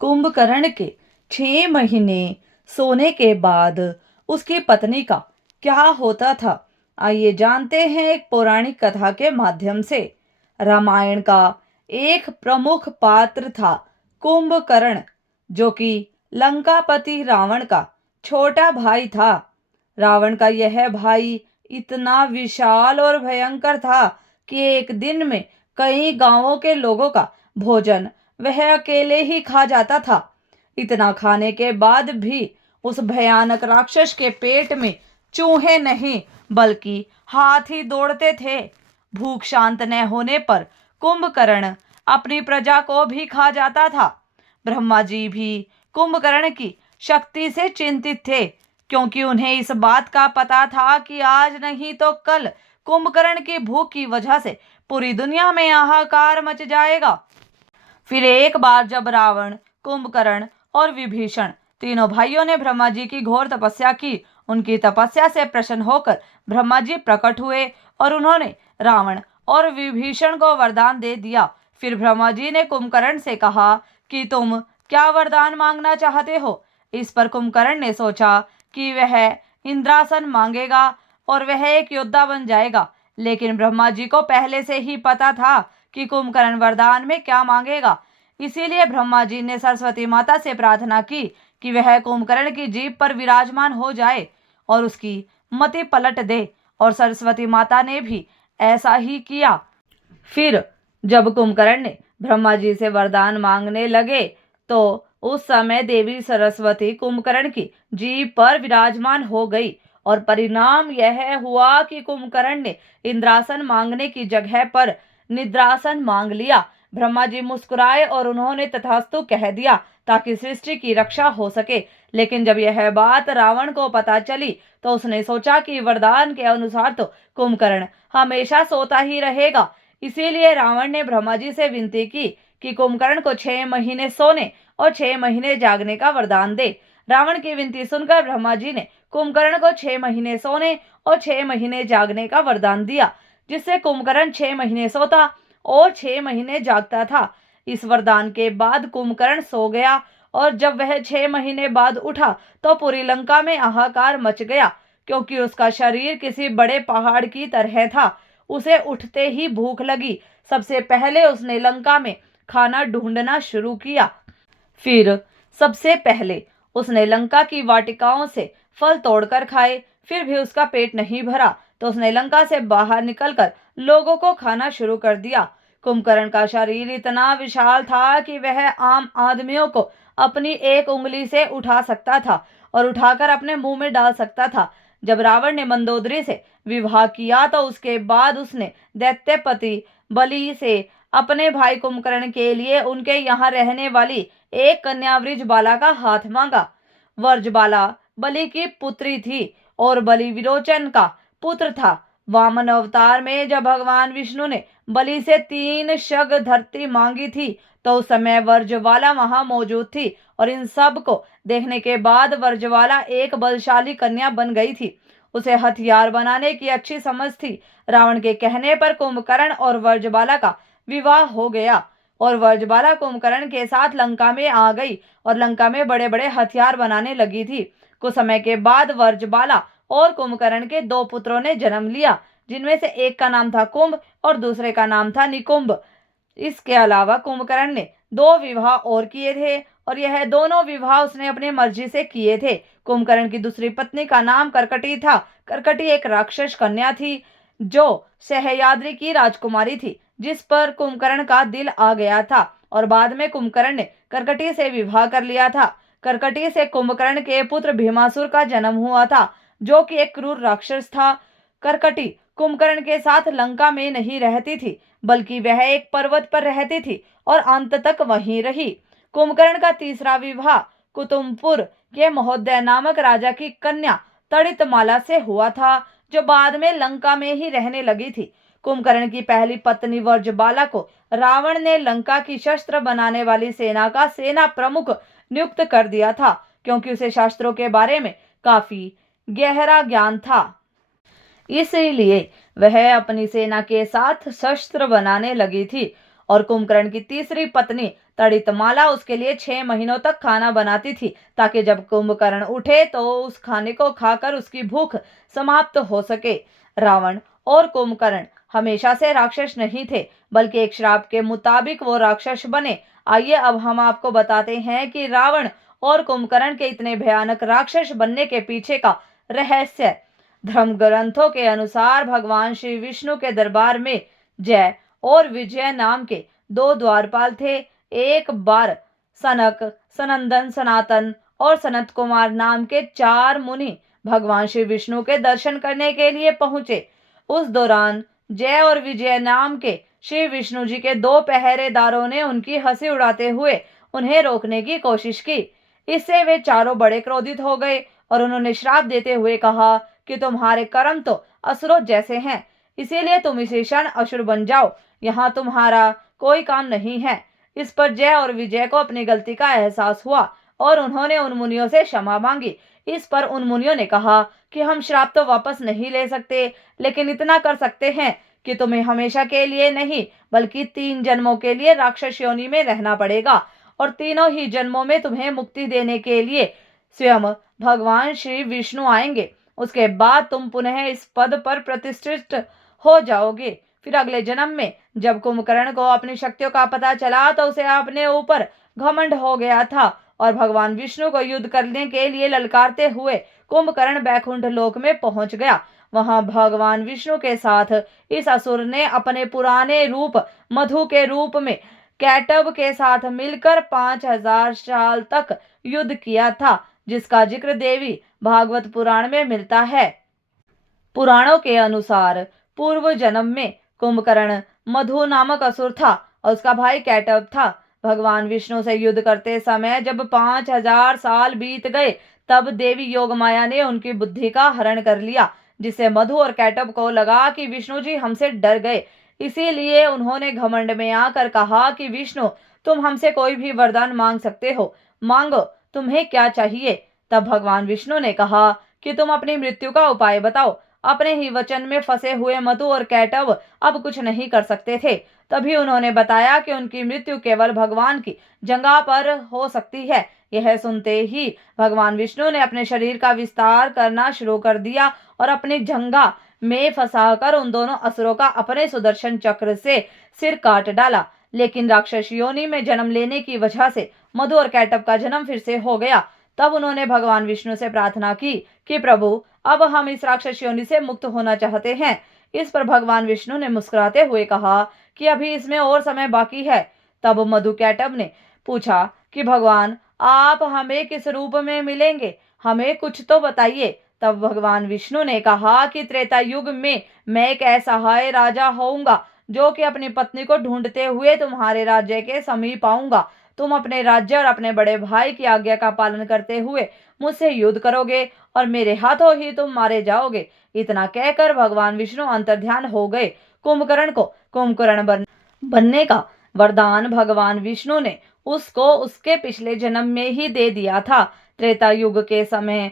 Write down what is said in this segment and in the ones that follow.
कुंभकर्ण के 6 महीने सोने के बाद उसकी पत्नी का क्या होता था, आइए जानते हैं एक पौराणिक कथा के माध्यम से। रामायण का एक प्रमुख पात्र था कुंभकर्ण, जो कि लंकापति रावण का छोटा भाई था। रावण का यह भाई इतना विशाल और भयंकर था कि एक दिन में कई गांवों के लोगों का भोजन वह अकेले ही खा जाता था। इतना खाने के बाद भी उस भयानक राक्षस के पेट में चूहे नहीं बल्कि हाथी दौड़ते थे। भूख शांत न होने पर कुंभकर्ण अपनी प्रजा को भी खा जाता था। ब्रह्मा जी भी कुंभकर्ण की शक्ति से चिंतित थे, क्योंकि उन्हें इस बात का पता था कि आज नहीं तो कल कुंभकर्ण की भूख की वजह से पूरी दुनिया में हाहाकार मच जाएगा। फिर एक बार जब रावण, कुंभकर्ण और विभीषण तीनों भाइयों ने ब्रह्मा जी की घोर तपस्या की, उनकी तपस्या से प्रसन्न होकर ब्रह्मा जी प्रकट हुए और उन्होंने रावण और विभीषण को वरदान दे दिया। फिर ब्रह्मा जी ने कुंभकर्ण से कहा कि तुम क्या वरदान मांगना चाहते हो। इस पर कुंभकर्ण ने सोचा कि वह इंद्रासन मांगेगा और वह एक योद्धा बन जाएगा, लेकिन ब्रह्मा जी को पहले से ही पता था कि कुंभकर्ण वरदान में क्या मांगेगा। इसीलिए ब्रह्मा जी ने सरस्वती माता से प्रार्थना की कि वह कुंभकर्ण की जीभ पर विराजमान हो जाए और उसकी मति पलट दे, और सरस्वती माता ने भी ऐसा ही किया। फिर जब कुंभकर्ण ने ब्रह्मा जी से वरदान मांगने लगे तो उस समय देवी सरस्वती कुंभकर्ण की जीभ पर विराजमान हो गई, और परिणाम यह हुआ कि कुंभकर्ण ने इंद्रासन मांगने की जगह पर निद्रासन मांग लिया। ब्रह्मा जी मुस्कुराए और उन्होंने तथास्तु कह दिया ताकि सृष्टि की रक्षा हो सके। लेकिन जब यह बात रावण को पता चली तो उसने सोचा कि वरदान के अनुसार तो कुंभकर्ण हमेशा सोता ही रहेगा। इसीलिए रावण ने ब्रह्मा जी से विनती की कि कुंभकर्ण को 6 महीने सोने और 6 महीने जागने का वरदान दे। रावण की विनती सुनकर ब्रह्मा जी ने कुंभकर्ण को 6 महीने सोने और 6 महीने जागने का वरदान दिया, जिससे कुंभकर्ण 6 महीने सोता और 6 महीने जागता था। इस वरदान के बाद कुंभकर्ण सो गया, और जब वह 6 महीने बाद उठा तो पूरी लंका में हाहाकार मच गया, क्योंकि उसका शरीर किसी बड़े पहाड़ की तरह था। उसे उठते ही भूख लगी। सबसे पहले उसने लंका में खाना ढूंढना शुरू किया। फिर सबसे पहले उसने लंका की वाटिकाओं से फल तोड़कर खाए। फिर भी उसका पेट नहीं भरा तो उसने लंका से बाहर निकलकर लोगों को खाना शुरू कर दिया। कुंभकर्ण का शरीर इतना विशाल था कि वह आम आदमियों को अपनी एक उंगली से उठा सकता था और उठाकर अपने मुंह में डाल सकता था। जब रावण ने मंदोदरी से विवाह किया तो उसके बाद उसने दैत्यपति बलि से अपने भाई कुंभकर्ण के लिए उनके यहाँ रहने वाली एक कन्या वृषबाला का हाथ मांगा। वृषबाला बलि की पुत्री थी और बलि विरोचन का पुत्र था। वामन अवतार में जब भगवान विष्णु ने बलि से 3 शग धरती मांगी थी तो उस समय वृषबाला वहां मौजूद थी, और इन सब को देखने के बाद वृषबाला एक बलशाली कन्या बन गई थी। उसे हथियार बनाने की अच्छी समझ थी। रावण के कहने पर कुंभकर्ण और वृषबाला का विवाह हो गया, और वृषबाला कुंभकर्ण के साथ लंका में आ गई और लंका में बड़े बड़े हथियार बनाने लगी थी। कुछ समय के बाद वृषबाला और कुंभकर्ण के 2 पुत्रों ने जन्म लिया, जिनमें से एक का नाम था कुंभ और दूसरे का नाम था निकुंभ। इसके अलावा कुंभकर्ण ने 2 विवाह और किए थे, और यह दोनों विवाह उसने अपनी मर्जी से किए थे। कुंभकर्ण की दूसरी पत्नी का नाम करकटी था। करकटी एक राक्षस कन्या थी जो सह्याद्री की राजकुमारी थी, जिस पर कुंभकर्ण का दिल आ गया था, और बाद में कुंभकर्ण ने करकटी से विवाह कर लिया था। करकटी से कुंभकर्ण के पुत्र भीमासुर का जन्म हुआ था, जो कि एक क्रूर राक्षस था। करकटी कुंभकर्ण के साथ लंका में नहीं रहती थी, बल्कि वह एक पर्वत पर रहती थी और अंत तक वहीं रही। कुंभकर्ण का तीसरा विवाह कुतुमपुर के महोदय नामक राजा की कन्या तड़ितमाला से हुआ था, जो बाद में लंका में ही रहने लगी थी। कुंभकर्ण की पहली पत्नी वृषबाला को रावण ने लंका की शस्त्र बनाने वाली सेना का सेना प्रमुख नियुक्त कर दिया था, क्योंकि उसे शास्त्रों के बारे में काफी गहरा ज्ञान था। इसलिए वह अपनी सेना के साथ शस्त्र बनाने लगी थी। और कुंभकर्ण की तीसरी पत्नी तड़ित माला उसके लिए 6 महीनों तक खाना बनाती थी, ताकि जब कुंभकर्ण उठे तो उस खाने को खाकर उसकी भूख समाप्त हो सके। रावण और कुंभकर्ण हमेशा से राक्षस नहीं थे, बल्कि एक श्राप के मुताबिक वो राक्षस बने। आइए अब हम आपको बताते हैं कि रावण और कुंभकर्ण के इतने भयानक राक्षस बनने के पीछे का रहस्य। धर्म ग्रंथों के अनुसार भगवान श्री विष्णु के दरबार में जय और विजय नाम के 2 द्वारपाल थे। एक बार सनक, सनंदन, सनातन और सनत कुमार नाम के 4 मुनि भगवान श्री विष्णु के दर्शन करने के लिए पहुंचे। उस दौरान जय और विजय नाम के श्री विष्णु जी के 2 पहरेदारों ने उनकी हंसी उड़ाते हुए उन्हें रोकने की कोशिश की। इससे वे चारों बड़े क्रोधित हो गए और उन्होंने श्राप देते हुए कहा कि तुम्हारे कर्म तो असुरों जैसे हैं, इसीलिए तुम इसी क्षण असुर बन जाओ, यहाँ तुम्हारा कोई काम नहीं है। इस पर जय और विजय को अपनी गलती का एहसास हुआ और उन्होंने उन मुनियों से क्षमा मांगी। इस पर उन मुनियों ने कहा कि हम श्राप तो वापस नहीं ले सकते, लेकिन इतना कर सकते हैं कि तुम्हें हमेशा के लिए नहीं, बल्कि 3 जन्मों के लिए राक्षस योनि में रहना पड़ेगा, और तीनों ही जन्मों में तुम्हें मुक्ति देने के लिए स्वयं भगवान श्री विष्णु आएंगे। उसके बाद तुम पुनः इस पद पर प्रतिष्ठित हो जाओगे। फिर अगले जन्म में जब कुंभकर्ण को अपनी शक्तियों का पता चला तो उसे अपने ऊपर घमंड हो गया था और भगवान विष्णु को युद्ध करने के लिए ललकारते हुए कुंभकर्ण बैकुंठ लोक में पहुंच गया। वहां भगवान विष्णु के साथ इस असुर ने अपने पुराने रूप मधु के रूप में कैटब के साथ मिलकर 5000 साल तक युद्ध किया था, जिसका जिक्र देवी भागवत पुराण में मिलता है। पुराणों के अनुसार पूर्व जन्म में कुंभकर्ण मधु नामक असुर था और उसका भाई कैटब था। भगवान विष्णु से युद्ध करते समय जब 5000 साल बीत गए, तब देवी योगमाया ने उनकी बुद्धि का हरण कर लिया, जिससे मधु और कैटब को लगा कि विष्णु जी हमसे डर गए। इसीलिए उन्होंने घमंड में आकर कहा कि विष्णु, तुम हमसे कोई भी वरदान मांग सकते हो, मांगो, तुम्हें क्या चाहिए। तब भगवान विष्णु ने कहा कि तुम अपनी मृत्यु का उपाय बताओ। अपने ही वचन में फंसे हुए मधु और कैटब अब कुछ नहीं कर सकते थे। तभी उन्होंने बताया कि उनकी मृत्यु केवल भगवान की जंघा पर हो सकती है। यह सुनते ही भगवान विष्णु ने अपने शरीर का विस्तार करना शुरू कर दिया और अपनी जंघा में फंसाकर उन दोनों असुरों का अपने सुदर्शन चक्र से सिर काट डाला। लेकिन राक्षस योनि में जन्म लेने की वजह से मधु और कैटब का जन्म फिर से हो गया। तब उन्होंने भगवान विष्णु से प्रार्थना की कि प्रभु, अब हम इस राक्षस योनि से मुक्त होना चाहते हैं। इस पर भगवान विष्णु ने मुस्कुराते हुए कहा कि अभी इसमें और समय बाकी है। तब मधु कैटब ने पूछा कि भगवान, आप हमें किस रूप में मिलेंगे, हमें कुछ तो बताइए। तब भगवान विष्णु ने कहा कि त्रेता युग में मैं एक असहाय राजा होऊंगा, जो कि अपनी पत्नी को ढूंढते हुए तुम्हारे राज्य के समीप आऊंगा। तुम अपने राज्य और अपने बड़े भाई की आज्ञा का पालन करते हुए मुझसे युद्ध करोगे और मेरे हाथों ही तुम मारे जाओगे। इतना कहकर भगवान विष्णु अंतर्ध्यान हो गए। कुंभकर्ण को कुंभकर्ण बनने का वरदान भगवान विष्णु ने उसको उसके पिछले जन्म में ही दे दिया था। त्रेता युग के समय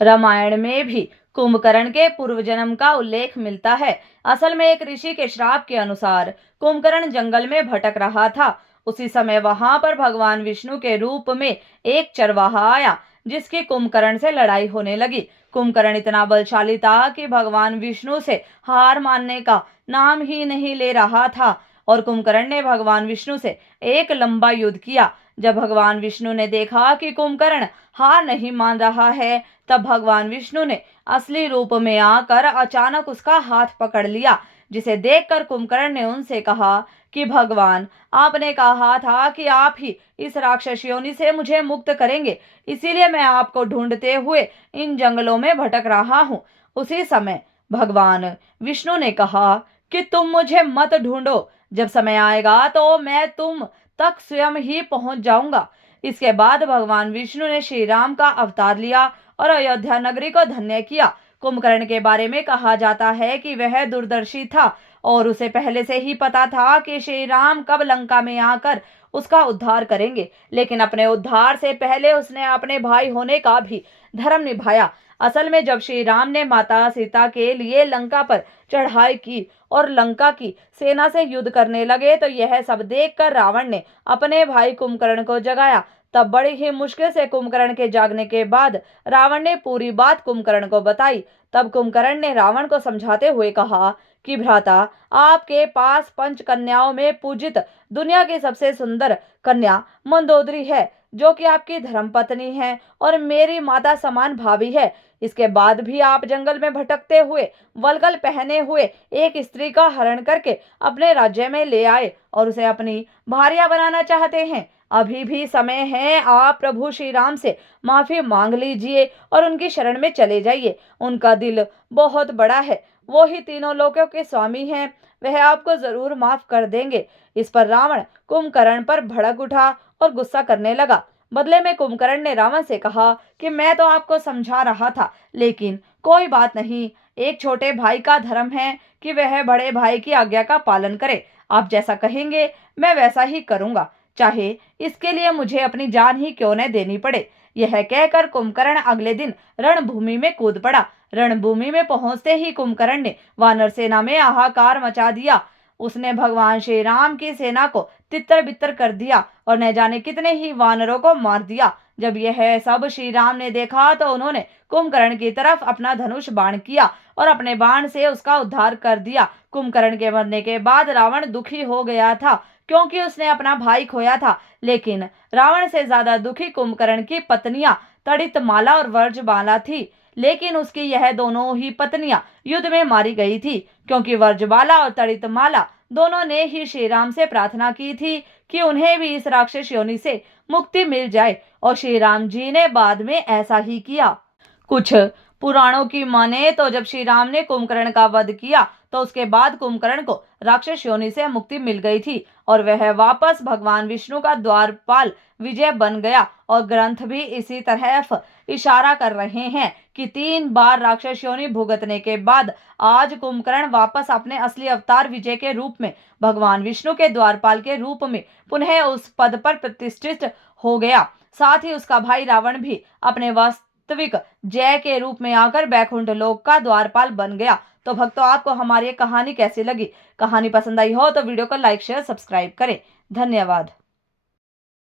रामायण में भी कुंभकर्ण के पूर्व जन्म का उल्लेख मिलता है। असल में एक ऋषि के श्राप के अनुसार कुंभकर्ण जंगल में भटक रहा था। उसी समय वहां पर भगवान विष्णु के रूप में एक चरवाहा आया, जिसकी कुंभकर्ण से लड़ाई होने लगी। कुंभकर्ण इतना बलशाली था कि भगवान विष्णु से हार मानने का नाम ही नहीं ले रहा था और कुंभकर्ण ने भगवान विष्णु से एक लंबा युद्ध किया। जब भगवान विष्णु ने देखा कि कुंभकर्ण हार नहीं मान रहा है, तब भगवान विष्णु ने असली रूप में आकर अचानक उसका हाथ पकड़ लिया, जिसे देखकर कुंभकर्ण ने उनसे कहा कि भगवान, आपने कहा था कि आप ही इस राक्षस योनि से मुझे मुक्त करेंगे, इसीलिए मैं आपको ढूंढते हुए इन जंगलों में भटक रहा हूँ। उसी समय भगवान विष्णु ने कहा कि तुम मुझे मत ढूंढो, जब समय आएगा तो मैं तुम तक स्वयं ही पहुंच जाऊंगा। इसके बाद भगवान विष्णु ने श्री राम का अवतार लिया और अयोध्या नगरी को धन्य किया। कुंभकर्ण के बारे में कहा जाता है कि वह दूरदर्शी था और उसे पहले से ही पता था कि श्री राम कब लंका में आकर उसका उद्धार करेंगे। लेकिन अपने उद्धार से पहले उसने अपने भाई होने का भी धर्म निभाया। असल में जब श्री राम ने माता सीता के लिए लंका पर चढ़ाई की और लंका की सेना से युद्ध करने लगे, तो यह सब देखकर रावण ने अपने भाई कुंभकर्ण को जगाया। तब बड़ी ही मुश्किल से कुंभकर्ण के जागने के बाद रावण ने पूरी बात कुंभकर्ण को बताई। तब कुंभकर्ण ने रावण को समझाते हुए कहा कि भ्राता, आपके पास पंच कन्याओं में पूजित दुनिया की सबसे सुंदर कन्या मंदोदरी है, जो कि आपकी धर्मपत्नी है और मेरी माता समान भाभी है। इसके बाद भी आप जंगल में भटकते हुए वल्गल पहने हुए एक स्त्री का हरण करके अपने राज्य में ले आए और उसे अपनी भार्या बनाना चाहते हैं। अभी भी समय है, आप प्रभु श्री राम से माफी मांग लीजिए और उनकी शरण में चले जाइए। उनका दिल बहुत बड़ा है, वो ही तीनों लोकों के स्वामी हैं, वह आपको जरूर माफ कर देंगे। इस पर रावण कुंभकर्ण पर भड़क उठा और गुस्सा करने लगा। बदले में कुंभकर्ण ने रावण से कहा कि मैं तो आपको समझा रहा था, लेकिन कोई बात नहीं, एक छोटे भाई का धर्म है कि वह बड़े भाई की आज्ञा का पालन करे। आप जैसा कहेंगे मैं वैसा ही करूंगा, चाहे इसके लिए मुझे अपनी जान ही क्यों न देनी पड़े। यह कहकर कुंभकर्ण अगले दिन रणभूमि में कूद पड़ा। रणभूमि में पहुंचते ही कुंभकर्ण ने वानर सेना में हाहाकार मचा दिया। उसने भगवान श्री राम की सेना को तितर बितर कर दिया और न जाने कितने ही वानरों को मार दिया। जब यह सब श्री राम ने देखा तो उन्होंने कुंभकर्ण की तरफ अपना धनुष बाण किया और अपने बाण से उसका उद्धार कर दिया। कुंभकर्ण के मरने के बाद रावण दुखी हो गया था, क्योंकि उसने अपना भाई खोया था। लेकिन रावण से ज्यादा दुखी कुंभकर्ण की पत्नियां तड़ितमाला और वर्जमाला थी। लेकिन उसकी यह दोनों ही पत्नियां युद्ध में मारी गई थी, क्योंकि वर्जमाला और तड़ितमाला दोनों ने ही श्री राम से प्रार्थना की थी कि उन्हें भी इस राक्षस योनि से मुक्ति मिल जाए, और श्री राम जी ने बाद में ऐसा ही किया। कुछ पुराणों की माने तो जब श्री राम ने कुंभकर्ण का वध किया तो उसके बाद कुंभकर्ण को राक्षस योनि से मुक्ति मिल गई थी और वह वापस भगवान विष्णु का द्वारपाल विजय बन गया। और ग्रंथ भी इसी तरह इशारा कर रहे हैं कि 3 बार राक्षस योनि भुगतने के बाद आज कुंभकर्ण वापस अपने असली अवतार विजय के रूप में भगवान विष्णु के द्वारपाल के रूप में पुनः उस पद पर प्रतिष्ठित हो गया। साथ ही उसका भाई रावण भी अपने वास्तविक जय के रूप में आकर बैकुंठ लोक का द्वारपाल बन गया। तो भक्तों, आपको हमारी ये कहानी कैसी लगी? कहानी पसंद आई हो तो वीडियो को लाइक शेयर सब्सक्राइब करें। धन्यवाद।